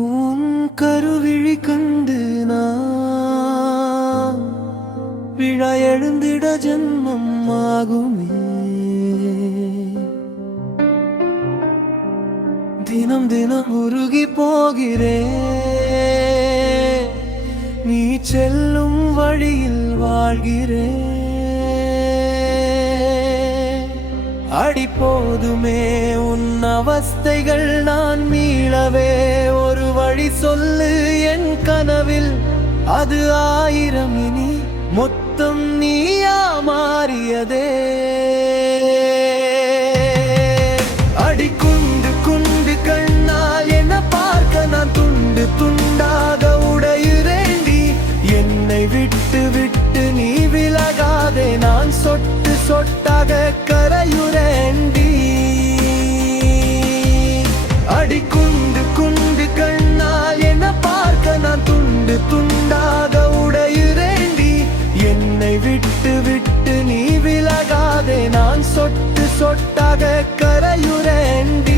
உன் கருவிழி கண்டு நான் விழா எழுந்திட ஜென்மம் ஆகுமே. தினம் தினம் உருகி போகிறேன், நீ செல்லும் வழியில் வாழ்கிறேன். அடி போதுமே உன் அவஸ்தைகள் நான் மீளவே ஒரு வழி சொல்லு என் கனவில். அது 1000 இனி மொத்தம் நீயா மாறியதே. அடி குண்டு குண்டு கண்ணால் என்ன பார்க்க நான் துண்டு துண்டாக உடையுறேண்டி. என்னை விட்டு விட்டு நீ விலகாதே, நான் சொட்டு சொட்டாக கரையுறேண்டி. அடி குண்டு குண்டு கண்ணால் என்ன பார்க்க நான் துண்டு துண்டாக உடையுறேண்டி. என்னை விட்டு விட்டு நீ விலகாதே, நான் சொட்டு சொட்டாக கரையுறேண்டி.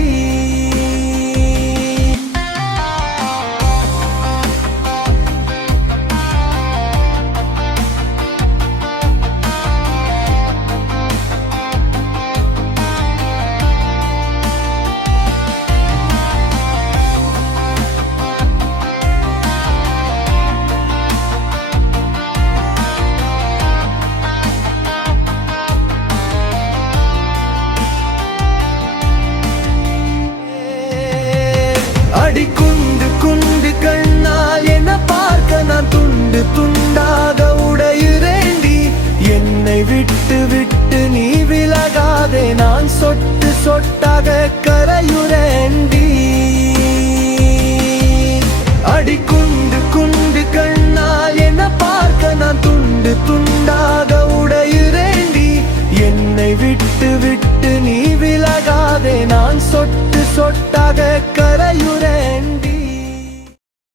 அடி குண்டு குண்டு கண்ணால் என்ன பார்க்க நான் துண்டு துண்டாக உடையுறேண்டி. என்னை விட்டு விட்டு நீ விலகாதே, நான் சொட்டு சொட்டாக கரையுறேண்டி. அடி குண்டு குண்டு கண்ணால் என்ன பார்க்க நான் துண்டு துண்டாக உடையுறேண்டி. என்னை விட்டு விட்டு நீ விலகாதே, நான் சொட்டு சொட்டாக கரையுறேண்டி.